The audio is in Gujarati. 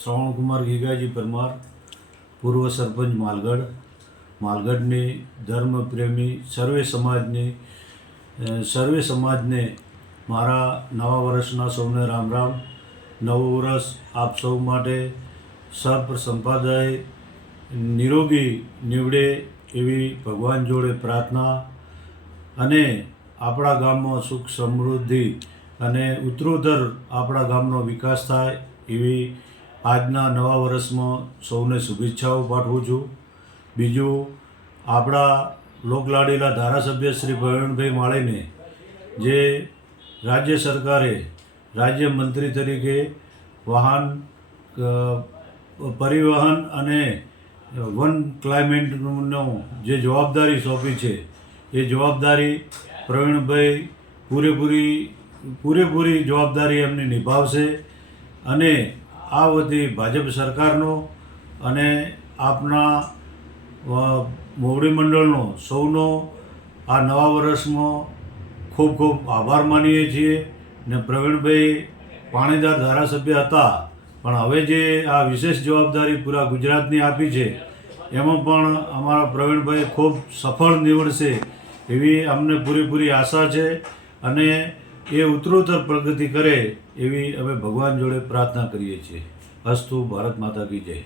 શ્રવણકુમાર ગીગાજી પરમાર, પૂર્વ સરપંચ માલગઢની ધર્મપ્રેમી સર્વે સમાજને મારા નવા વર્ષના સૌને રામ રામ. નવું વર્ષ આપ સૌ માટે સંપ્રદાય નિરોગી નીવડે એવી ભગવાન જોડે પ્રાર્થના, અને આપણા ગામમાં સુખ સમૃદ્ધિ અને ઉત્તરોત્તર આપણા ગામનો વિકાસ થાય એવી આજના નવા વર્ષમાં સૌને શુભેચ્છાઓ પાઠવું છું. બીજું, આપણા લોકલાડીલા ધારાસભ્ય શ્રી પ્રવીણભાઈ માળીને જે રાજ્ય સરકારે રાજ્યમંત્રી તરીકે વાહન પરિવહન અને વન ક્લાઇમેટનો જે જવાબદારી સોંપી છે, એ જવાબદારી પ્રવીણભાઈ પૂરેપૂરી જવાબદારી એમની નિભાવશે. અને આ વતી ભાજપ સરકારનો અને આપના મોવડી મંડળનો સૌનો આ નવા વર્ષમાં ખૂબ ખૂબ આભાર માનીએ છીએ. ને પ્રવીણભાઈ પાણીદાર ધારાસભ્ય હતા, પણ હવે જે આ વિશેષ જવાબદારી પૂરા ગુજરાતની આપી છે, એમાં પણ અમારા પ્રવીણભાઈ ખૂબ સફળ નીવડશે એવી અમને પૂરેપૂરી આશા છે. અને એ ઉત્તરોત્તર પ્રગતિ કરે એવી અમે ભગવાન જોડે પ્રાર્થના કરીએ છીએ. અસ્તુ. ભારત માતા કી જય.